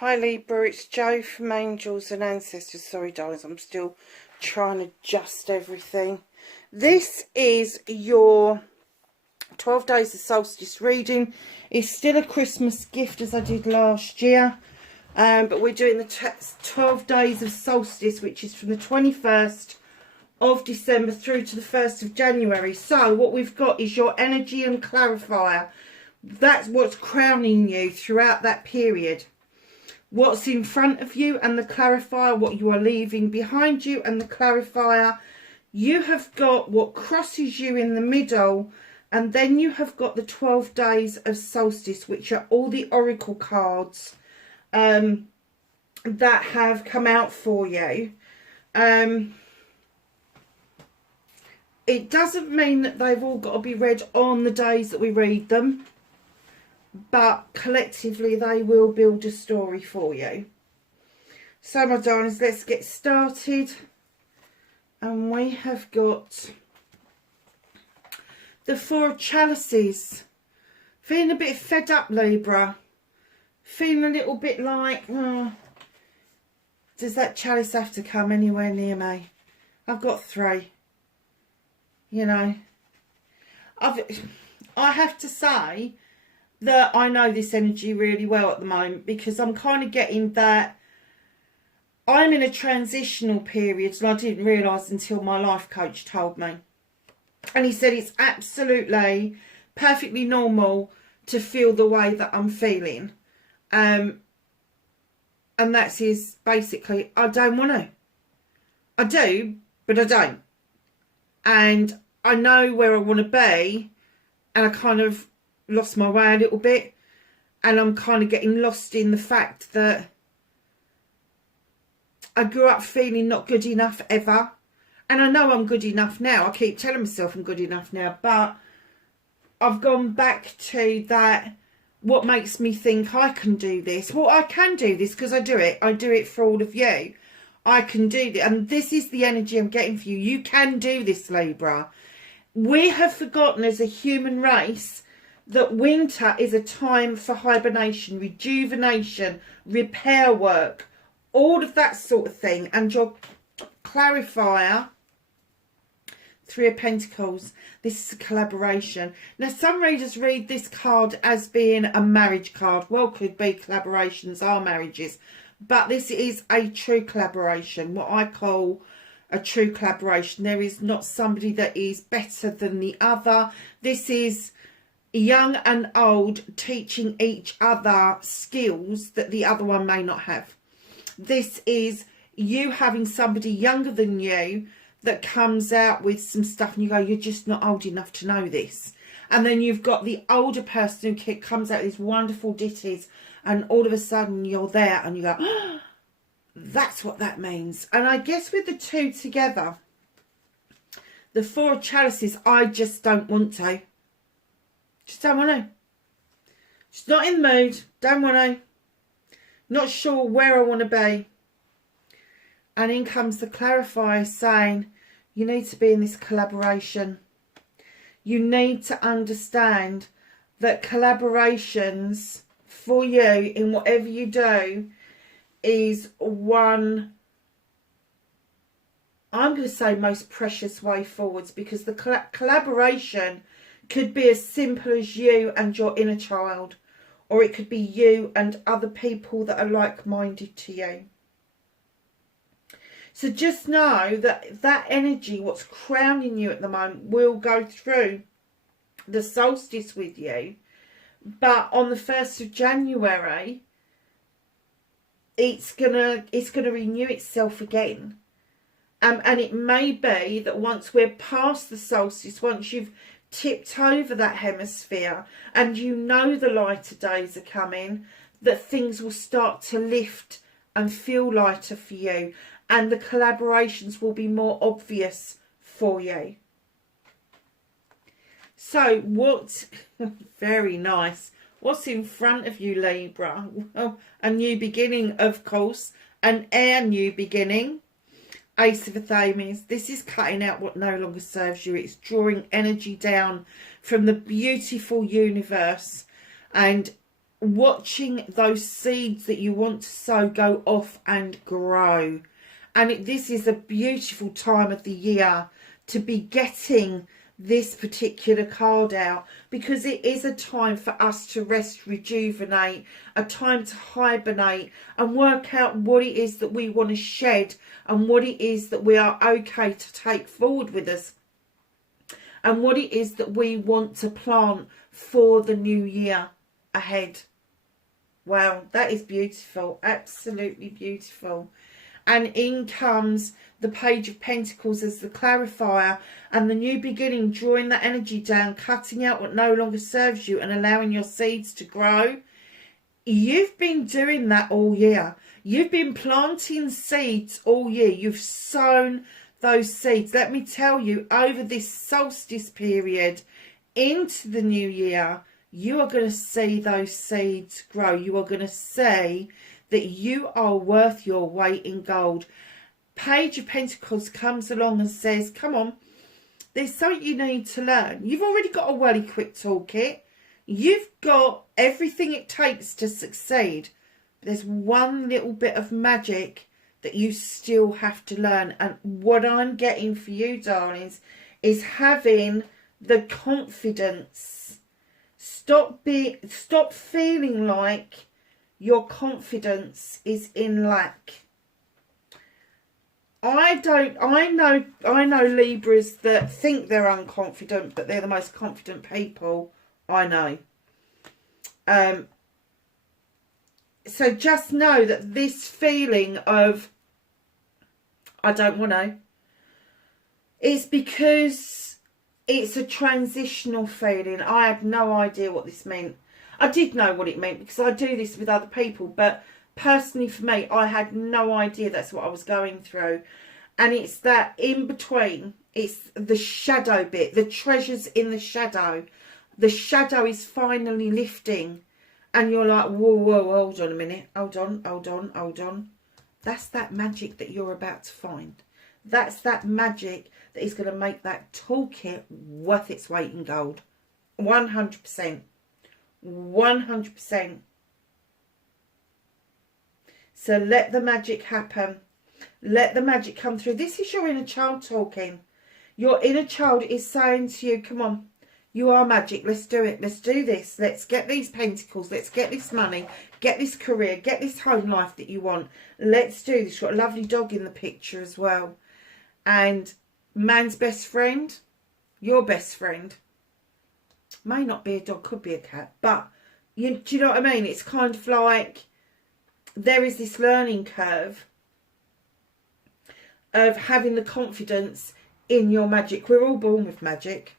Hi Libra, it's Jo from Angels and Ancestors. Sorry darlings, I'm still trying to adjust everything. This is your 12 days of solstice reading. It's still a Christmas gift as I did last year. But we're doing the 12 days of solstice, which is from the 21st of December through to the 1st of January. So what we've got is your energy and clarifier. That's what's crowning you throughout that period. What's in front of you and the clarifier, what you are leaving behind you and the clarifier. You have got what crosses you in the middle, and then you have got the 12 days of solstice, which are all the oracle cards that have come out for you. It doesn't mean that they've all got to be read on the days that we read them, but collectively they will build a story for you. So my darlings, let's get started. And we have got the Four of Chalices. Feeling a bit fed up, Libra. Feeling a little bit like, oh, does that chalice have to come anywhere near me? I've got 3. You know, I have to say that I know this energy really well at the moment, because I'm kind of getting that I'm in a transitional period, and I didn't realise until my life coach told me. And he said it's absolutely perfectly normal to feel the way that I'm feeling. And that's his, basically, I don't want to. I do, but I don't. And I know where I want to be, and I kind of lost my way a little bit, and I'm kind of getting lost in the fact that I grew up feeling not good enough ever, and I know I'm good enough now. I keep telling myself I'm good enough now, but I've gone back to that, what makes me think I can do this. Well, I can do this because I do it for all of you. I can do this, and this is the energy I'm getting for you. You can do this, Libra. We have forgotten as a human race that winter is a time for hibernation, rejuvenation, repair work, all of that sort of thing. And your clarifier, 3 of Pentacles, this is a collaboration. Now, some readers read this card as being a marriage card. Well, could be, collaborations are marriages. But this is a true collaboration, what I call a true collaboration. There is not somebody that is better than the other. This is young and old teaching each other skills that the other one may not have. This is you having somebody younger than you that comes out with some stuff and you go, you're just not old enough to know this. And then you've got the older person who comes out with these wonderful ditties, and all of a sudden you're there and you go, oh, that's what that means. And I guess with the 2 together, the 4 of Chalices, I just don't want to. Just don't want to. Just not in the mood. Don't want to. Not sure where I want to be. And in comes the clarifier saying, you need to be in this collaboration. You need to understand that collaborations for you in whatever you do is one, I'm going to say, most precious way forwards, because the collaboration could be as simple as you and your inner child, or it could be you and other people that are like-minded to you. So just know that that energy, what's crowning you at the moment, will go through the solstice with you. But on the 1st of January, it's gonna renew itself again. And it may be that once we're past the solstice, once you've tipped over that hemisphere and you know the lighter days are coming, that things will start to lift and feel lighter for you, and the collaborations will be more obvious for you. So what, very nice, what's in front of you, Libra? Well, a new beginning, of course, an air new beginning. Ace of Athames. This is cutting out what no longer serves you. It's drawing energy down from the beautiful universe, and watching those seeds that you want to sow go off and grow. And this is a beautiful time of the year to be getting this particular card out, because it is a time for us to rest, rejuvenate, a time to hibernate and work out what it is that we want to shed and what it is that we are okay to take forward with us and what it is that we want to plant for the new year ahead. Wow, that is beautiful, absolutely beautiful. And in comes the Page of Pentacles as the clarifier, and the new beginning, drawing that energy down, cutting out what no longer serves you and allowing your seeds to grow. You've been doing that all year. You've been planting seeds all year. You've sown those seeds. Let me tell you, over this solstice period into the new year, you are going to see those seeds grow. You are going to see that you are worth your weight in gold. Page of Pentacles comes along and says, come on, there's something you need to learn. You've already got a well-equipped toolkit. You've got everything it takes to succeed. But there's one little bit of magic that you still have to learn. And what I'm getting for you, darlings, is having the confidence. Stop feeling like your confidence is in lack. I know Libras that think they're unconfident, but they're the most confident people I know. So just know that this feeling of I don't want to, is because it's a transitional feeling. I had no idea what this meant. I did know what it meant because I do this with other people, but personally for me, I had no idea that's what I was going through. And it's that in between, it's the shadow bit, the treasures in the shadow. The shadow is finally lifting and you're like, whoa, whoa, hold on a minute. Hold on. That's that magic that you're about to find. That's that magic that is going to make that toolkit worth its weight in gold. 100%. 100%. So let the magic happen. Let the magic come through. This is your inner child talking. Your inner child is saying to you, come on, you are magic. Let's do it. Let's do this. Let's get these pentacles. Let's get this money. Get this career. Get this home life that you want. Let's do this. You've got a lovely dog in the picture as well. And man's best friend, your best friend, may not be a dog, could be a cat. But do you know what I mean? It's kind of like there is this learning curve of having the confidence in your magic. We're all born with magic.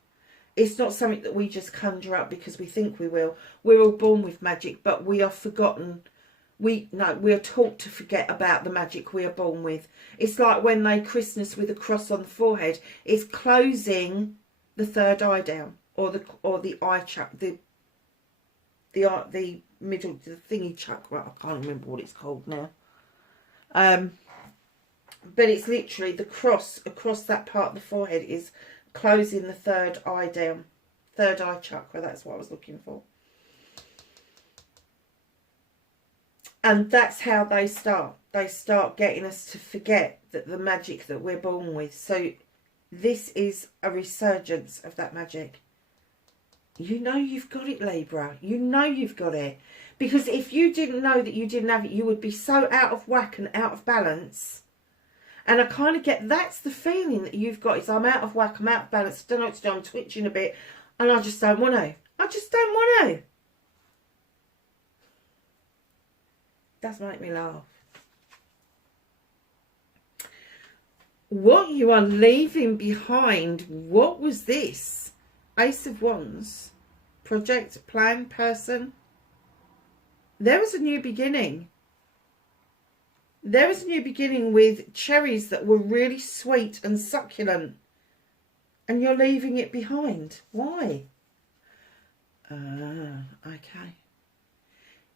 It's not something that we just conjure up because we think we will. We're all born with magic, but we are forgotten. We are taught to forget about the magic we are born with. It's like when they christen us with a cross on the forehead. It's closing the third eye down, or the eye chuck, the middle, the thingy chuck. Well, I can't remember what it's called now. But it's literally the cross across that part of the forehead is closing the third eye down. Third eye chakra, that's what I was looking for. And that's how they start. They start getting us to forget that the magic that we're born with. So this is a resurgence of that magic. You know you've got it, Libra. You know you've got it. Because if you didn't know that you didn't have it, you would be so out of whack and out of balance. And I kind of get, that's the feeling that you've got, is I'm out of whack, I'm out of balance, I don't know what to do, I'm twitching a bit, and I just don't want to. I just don't want to. Does make me laugh. What you are leaving behind, what was this? Ace of Wands, project, plan, person. There was a new beginning. There was a new beginning with cherries that were really sweet and succulent. And you're leaving it behind. Why? Okay.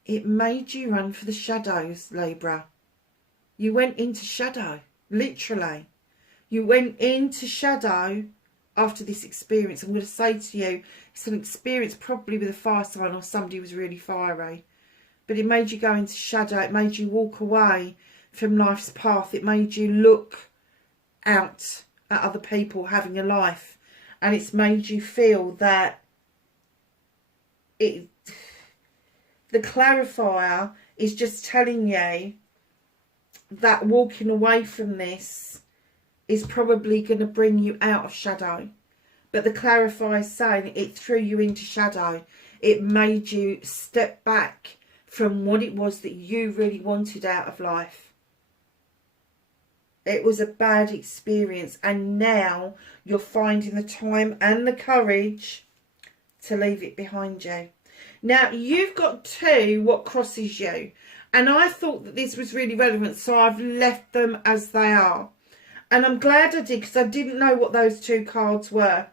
It made you run for the shadows, Libra. You went into shadow, literally. You went into shadow after this experience. I'm going to say to you, it's an experience probably with a fire sign or somebody who was really fiery. but it made you go into shadow. It made you walk away from life's path. It made you look out at other people having a life, and it's made you feel that the clarifier is just telling you that walking away from this is probably going to bring you out of shadow. But the clarifier is saying it threw you into shadow. It made you step back from what it was that you really wanted out of life. It was a bad experience, and now you're finding the time and the courage to leave it behind you. Now, you've got two what crosses you, and I thought that this was really relevant, so I've left them as they are. And I'm glad I did, because I didn't know what those two cards were.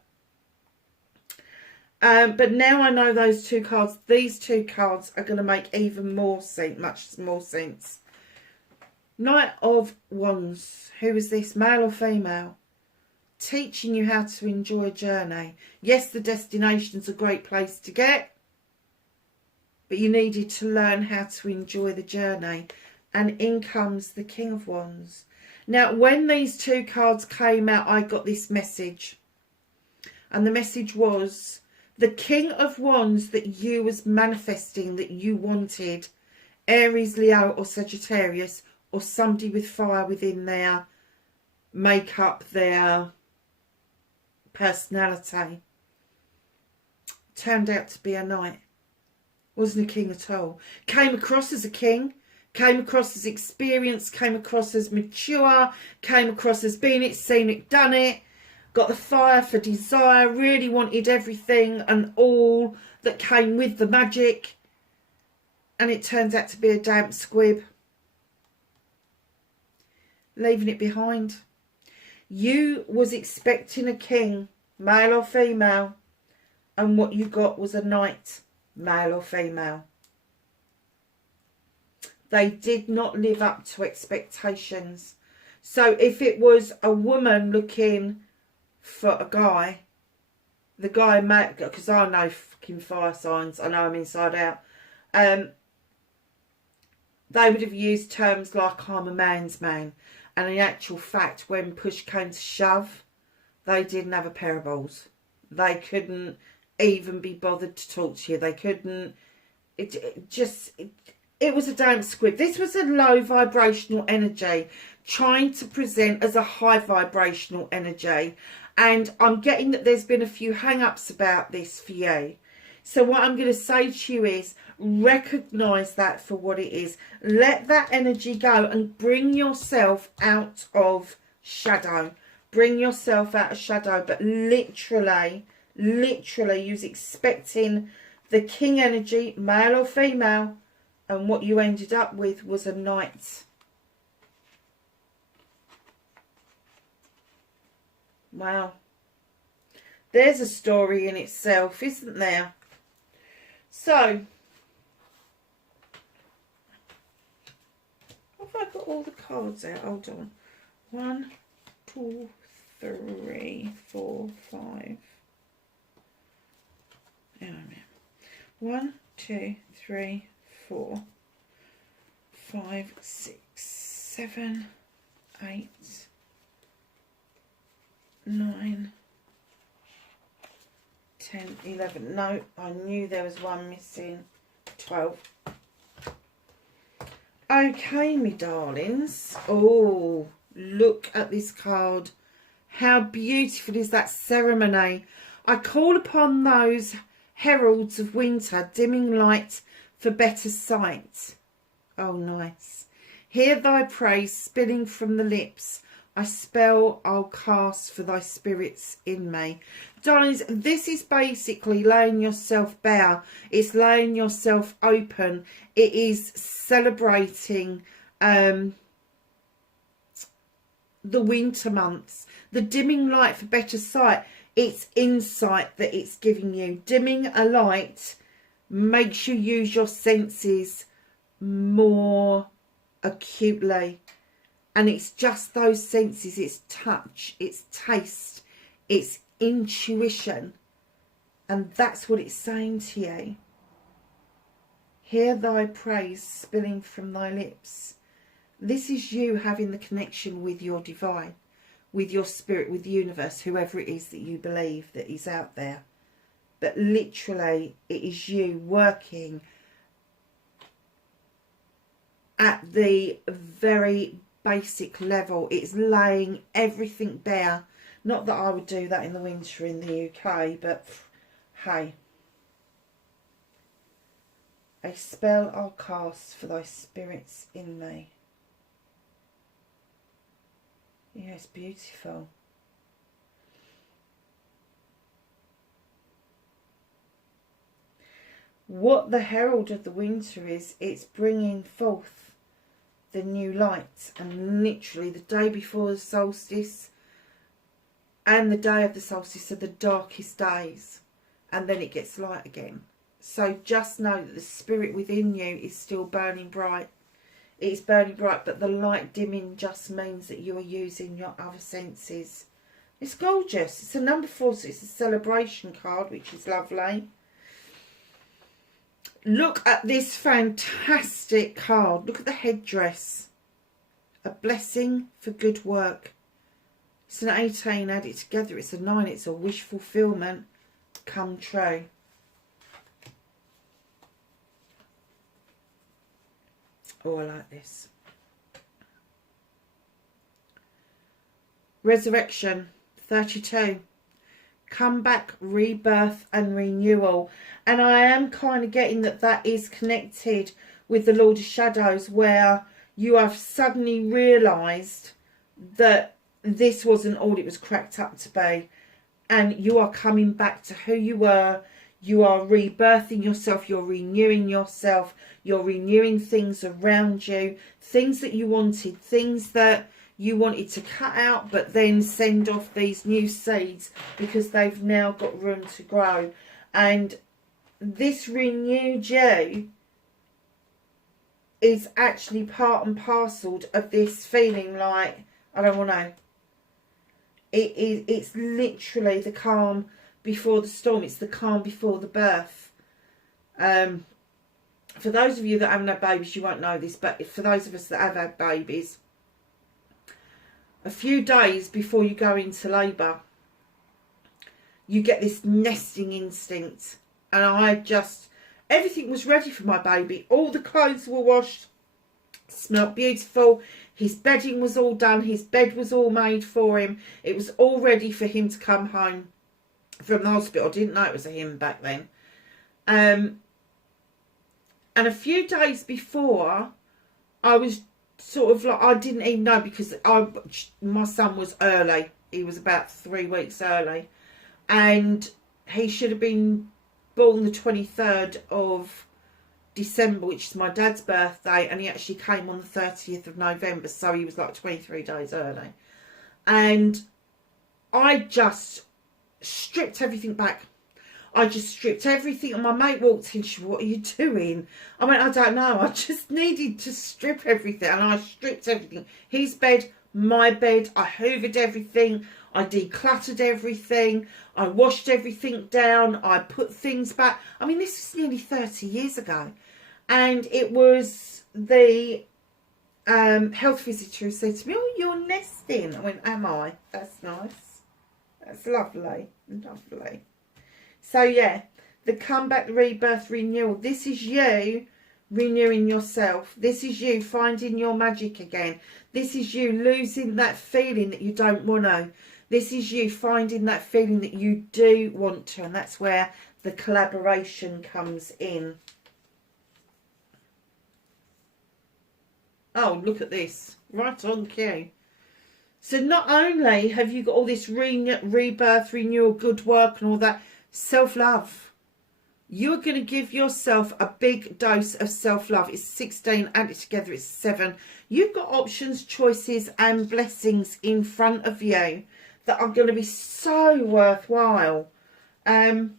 But now I know those two cards. These two cards are going to make even more sense, much more sense. Knight of Wands. Who is this? Male or female? Teaching you how to enjoy a journey. Yes, the destination's a great place to get, but you needed to learn how to enjoy the journey. And in comes the King of Wands. Now, when these two cards came out, I got this message. And the message was, the King of Wands that you was manifesting, that you wanted, Aries, Leo or Sagittarius, or somebody with fire within their makeup, their personality, turned out to be a knight. Wasn't a king at all. Came across as a king, came across as experienced, came across as mature, came across as been it, seen it, done it, got the fire for desire, really wanted everything and all that came with the magic, and it turns out to be a damp squib. Leaving it behind. You was expecting a king, male or female, and what you got was a knight, male or female. They did not live up to expectations. So if it was a woman looking for a guy, the guy might, because I know fucking fire signs, I know I'm inside out, they would have used terms like I'm a man's man. And in actual fact, when push came to shove, they didn't have a pair of balls. They couldn't even be bothered to talk to you. They couldn't. It was a damn squib. This was a low vibrational energy trying to present as a high vibrational energy. And I'm getting that there's been a few hang-ups about this for you. So what I'm going to say to you is, recognise that for what it is. Let that energy go and bring yourself out of shadow. Bring yourself out of shadow. But literally, you was expecting the king energy, male or female, and what you ended up with was a knight. Wow. There's a story in itself, isn't there? So, have I got all the cards out? Hold on. 1, 2, 3, 4, 5. Hang on a minute. 1, 2, 3, 4, 5, 6, 7, 8, 9, 10, 11. No, I knew there was one missing. 12. Okay, me darlings. Oh, look at this card. How beautiful is that ceremony? I call upon those heralds of winter, dimming light for better sight. Oh, nice. Hear thy praise spilling from the lips. I spell I'll cast for thy spirits in me. Darlings, this is basically laying yourself bare. It's laying yourself open. It is celebrating the winter months. The dimming light for better sight. It's insight that it's giving you. Dimming a light makes you use your senses more acutely. And it's just those senses. It's touch, it's taste, it's intuition. And that's what it's saying to you. Hear thy praise spilling from thy lips. This is you having the connection with your divine, with your spirit, with the universe, whoever it is that you believe that is out there. But literally, it is you working at the very basic level. It's laying everything bare. Not that I would do that in the winter in the UK, but hey. A spell I'll cast for thy spirits in me. Yeah, it's beautiful. What the herald of the winter is, it's bringing forth the new light. And literally the day before the solstice and the day of the solstice are the darkest days. And then it gets light again. So just know that the spirit within you is still burning bright. It's burning bright, but the light dimming just means that you are using your other senses. It's gorgeous. It's a number 4, so it's a celebration card, which is lovely. Look at this fantastic card. Look at the headdress. A blessing for good work. It's an 18, add it together, it's a 9. It's a wish fulfillment come true. Oh, I like this. Resurrection, 32. Comeback, rebirth and renewal. And I am kind of getting that that is connected with the Lord of Shadows, where you have suddenly realised that this wasn't all it was cracked up to be. And you are coming back to who you were. You are rebirthing yourself. You're renewing yourself. You're renewing things around you. Things that you wanted. Things that you wanted to cut out, but then send off these new seeds because they've now got room to grow. And this renewed you is actually part and parcel of this feeling like, I don't know. It's literally the calm before the storm. It's the calm before the birth. For those of you that haven't had babies, you won't know this, but for those of us that have had babies, a few days before you go into labour, you get this nesting instinct. And everything was ready for my baby. All the clothes were washed, smelled beautiful. His bedding was all done. His bed was all made for him. It was all ready for him to come home from the hospital. I didn't know it was a him back then. And a few days before, I was sort of like, I didn't even know, because my son was early. He was about 3 weeks early. And he should have been born the 23rd of December, which is my dad's birthday, and he actually came on the 30th of November, so he was like 23 days early. And I just stripped everything back. I just stripped everything, and my mate walked in. She said, "What are you doing?" I went, "I don't know. I just needed to strip everything," and I stripped everything. His bed, my bed. I hoovered everything. I decluttered everything. I washed everything down. I put things back. I mean, this was nearly 30 years ago. And it was the health visitor who said to me, "Oh, you're nesting." I went, "Am I? That's nice. That's lovely. Lovely." So, yeah, the comeback, rebirth, renewal. This is you renewing yourself. This is you finding your magic again. This is you losing that feeling that you don't want to. This is you finding that feeling that you do want to. And that's where the collaboration comes in. Oh, look at this. Right on cue. So not only have you got all this rebirth, renewal, good work and all that, self-love. You're going to give yourself a big dose of self-love. It's 16, add it together, it's 7. You've got options, choices and blessings in front of you that are going to be so worthwhile. And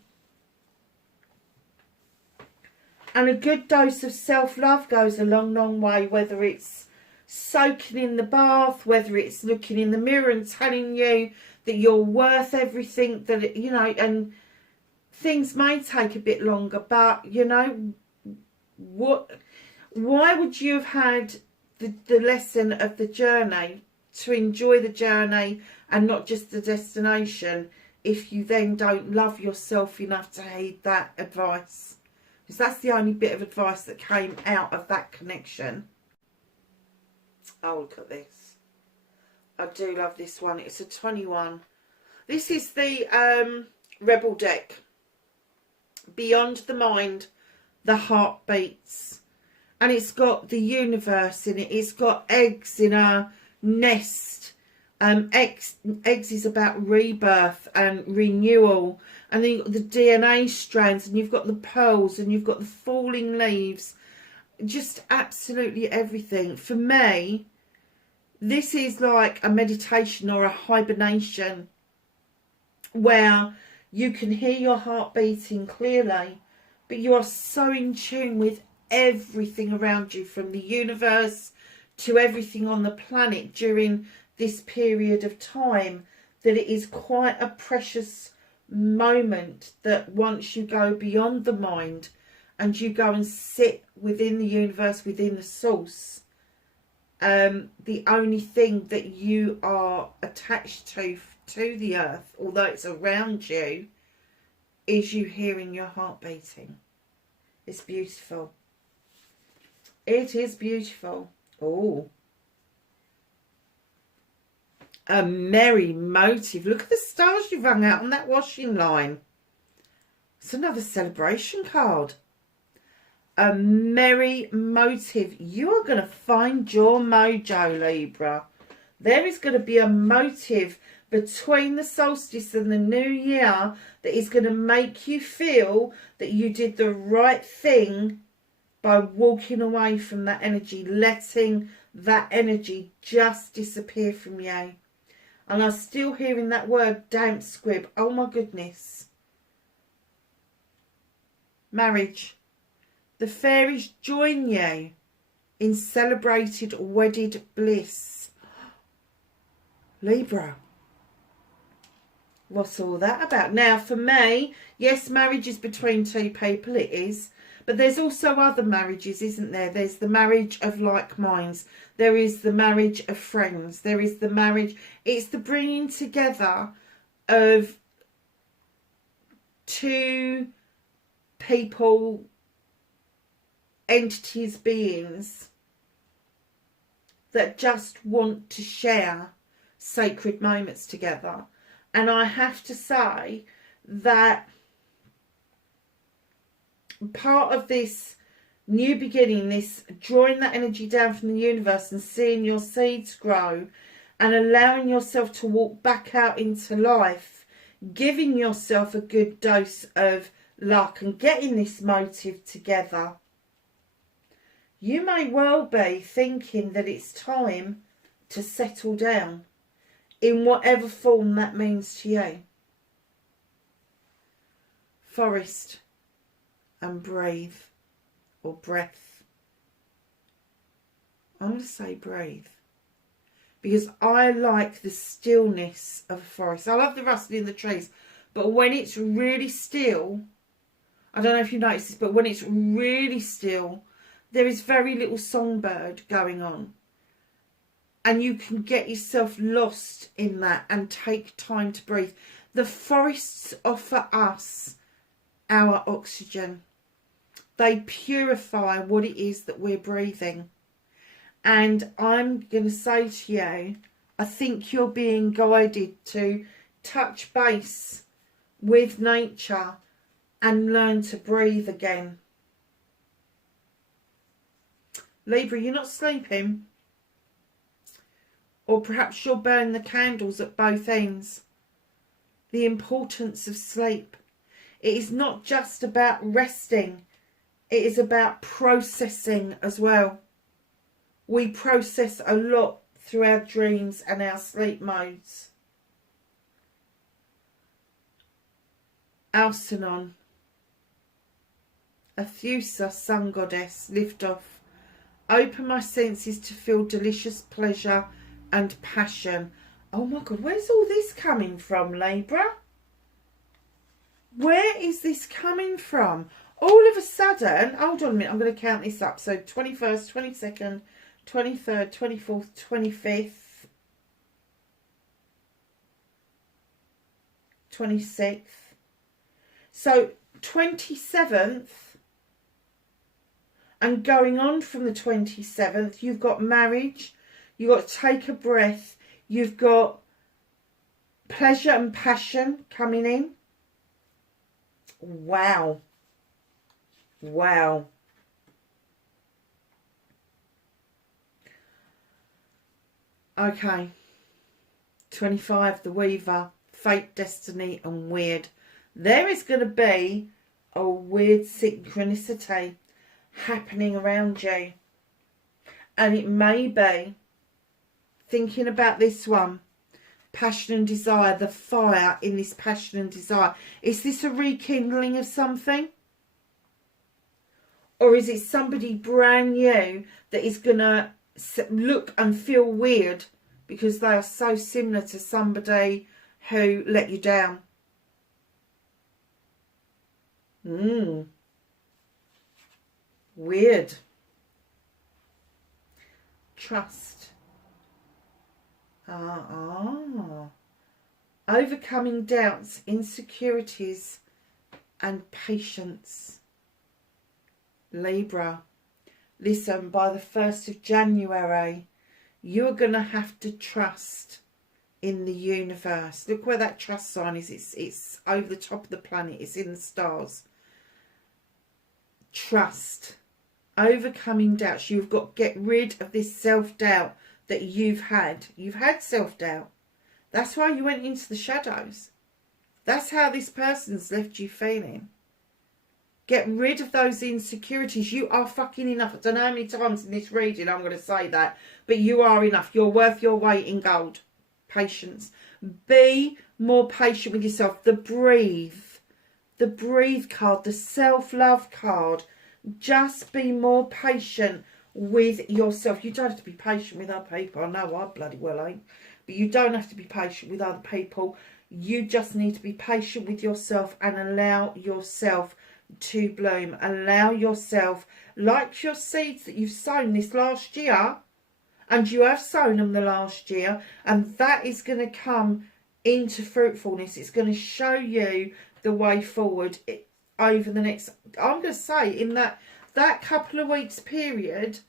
a good dose of self-love goes a long, long way, whether it's soaking in the bath, whether it's looking in the mirror and telling you that you're worth everything, that, you know, and things may take a bit longer, but, you know, Why would you have had the lesson of the journey to enjoy the journey and not just the destination if you then don't love yourself enough to heed that advice? Because that's the only bit of advice that came out of that connection. Oh, look at this. I do love this one. It's a 21. This is the Rebel deck. Beyond the mind, the heart beats. And it's got the universe in it. It's got eggs in a nest. Eggs is about rebirth and renewal. And then you've got the DNA strands, and you've got the pearls, and you've got the falling leaves. Just absolutely everything. For me, this is like a meditation or a hibernation where you can hear your heart beating clearly, but you are so in tune with everything around you, from the universe to everything on the planet during this period of time, that it is quite a precious moment that once you go beyond the mind and you go and sit within the universe, within the source, the only thing that you are attached to the earth, although it's around you, is you hearing your heart beating. It's beautiful. It is beautiful. Oh, a merry motive. Look at the stars you've hung out on that washing line. It's another celebration card. A merry motive. You are going to find your mojo, Libra. There is going to be a motive between the solstice and the new year that is going to make you feel that you did the right thing by walking away from that energy, letting that energy just disappear from you. And I'm still hearing that word, damp squib. Oh my goodness. Marriage. The fairies join you in celebrated wedded bliss. Libra. What's all that about? Now, for me, yes, marriage is between two people, it is. But there's also other marriages, isn't there? There's the marriage of like minds. There is the marriage of friends. There is the marriage. It's the bringing together of two people, entities, beings that just want to share sacred moments together. And I have to say that part of this new beginning, this drawing that energy down from the universe and seeing your seeds grow and allowing yourself to walk back out into life, giving yourself a good dose of luck and getting this motive together, you may well be thinking that it's time to settle down in whatever form that means to you. Forest and breathe, or breath. I'm going to say breathe, because I like the stillness of a forest. I love the rustling in the trees, but when it's really still, I don't know if you notice this, but when it's really still, there is very little songbird going on. And you can get yourself lost in that and take time to breathe. The forests offer us our oxygen. They purify what it is that we're breathing. And I'm going to say to you, I think you're being guided to touch base with nature and learn to breathe again. Libra, you're not sleeping. Or perhaps you'll burn the candles at both ends. The importance of sleep. It is not just about resting. It is about processing as well. We process a lot through our dreams and our sleep modes. Alcyone. Athusa, sun goddess, lift off. Open my senses to feel delicious pleasure and passion. Oh my God, where's all this coming from, Libra? Where is this coming from? all of a sudden, hold on a minute, I'm going to count this up. So 21st, 22nd, 23rd, 24th, 25th, 26th. So 27th and going on from the 27th, you've got marriage, you've got take a breath, you've got pleasure and passion coming in. Wow. Wow. Okay. 25, the Weaver, fate, destiny and weird. There is going to be a weird synchronicity happening around you. And it may be, thinking about this one, passion and desire, the fire in this passion and desire. Is this a rekindling of something? Or is it somebody brand new that is going to look and feel weird because they are so similar to somebody who let you down? Weird. Trust. Overcoming doubts, insecurities and patience. Libra. Listen, by the 1st of January, you're going to have to trust in the universe. Look where that trust sign is. It's over the top of the planet. It's in the stars. Trust. Overcoming doubts. You've got to get rid of this self-doubt that you've had. You've had self-doubt. That's why you went into the shadows. That's how this person's left you feeling. Get rid of those insecurities. You are fucking enough. I don't know how many times in this reading I'm going to say that. But you are enough. You're worth your weight in gold. Patience. Be more patient with yourself. The breathe. The breathe card. The self-love card. Just be more patient with yourself. You don't have to be patient with other people. I know I bloody well ain't. But you don't have to be patient with other people. You just need to be patient with yourself and allow yourself to bloom. Allow yourself, like your seeds that you've sown this last year, and you have sown them the last year, and that is going to come into fruitfulness. It's going to show you the way forward over the next, I'm going to say, in that couple of weeks period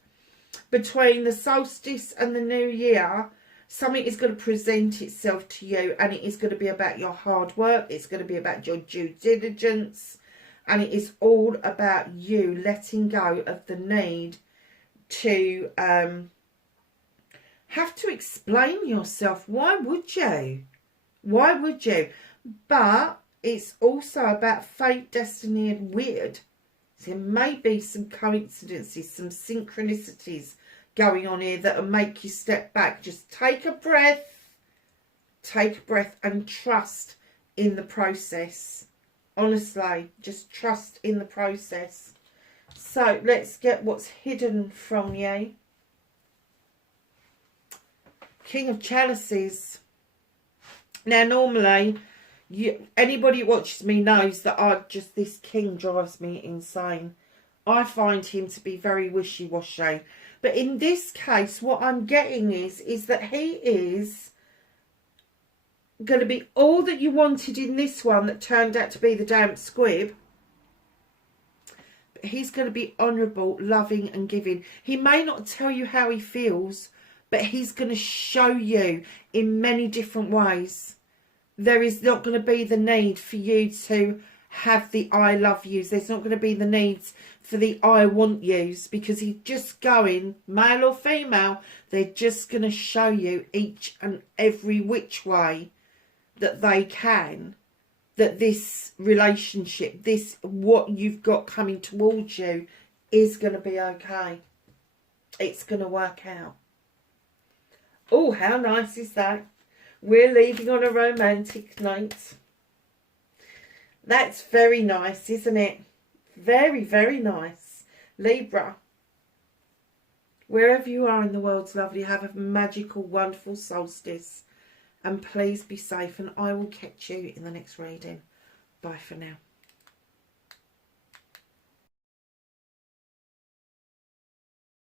between the solstice and the new year, something is going to present itself to you, and it is going to be about your hard work. It's going to be about your due diligence. And it is all about you letting go of the need to have to explain yourself. Why would you? Why would you? But it's also about fate, destiny and weird. So there may be some coincidences, some synchronicities going on here that will make you step back. Just take a breath and trust in the process. Honestly, just trust in the process. So let's get what's hidden from you. King of Chalices. Now, normally, anybody who watches me knows that this king drives me insane. I find him to be very wishy-washy. But in this case, what I'm getting is that he is going to be all that you wanted in this one that turned out to be the damn squib. But he's going to be honourable, loving and giving. He may not tell you how he feels, but he's going to show you in many different ways. There is not going to be the need for you to have the I love yous. There's not going to be the needs for the I want yous, because he's just going, male or female, they're just going to show you each and every which way that they can, that this relationship, this what you've got coming towards you is going to be okay. It's going to work out. Oh, how nice is that? We're leaving on a romantic note. That's very nice, isn't it? Very, very nice. Libra, wherever you are in the world, lovely, have a magical, wonderful solstice. And please be safe, and I will catch you in the next reading. Bye for now.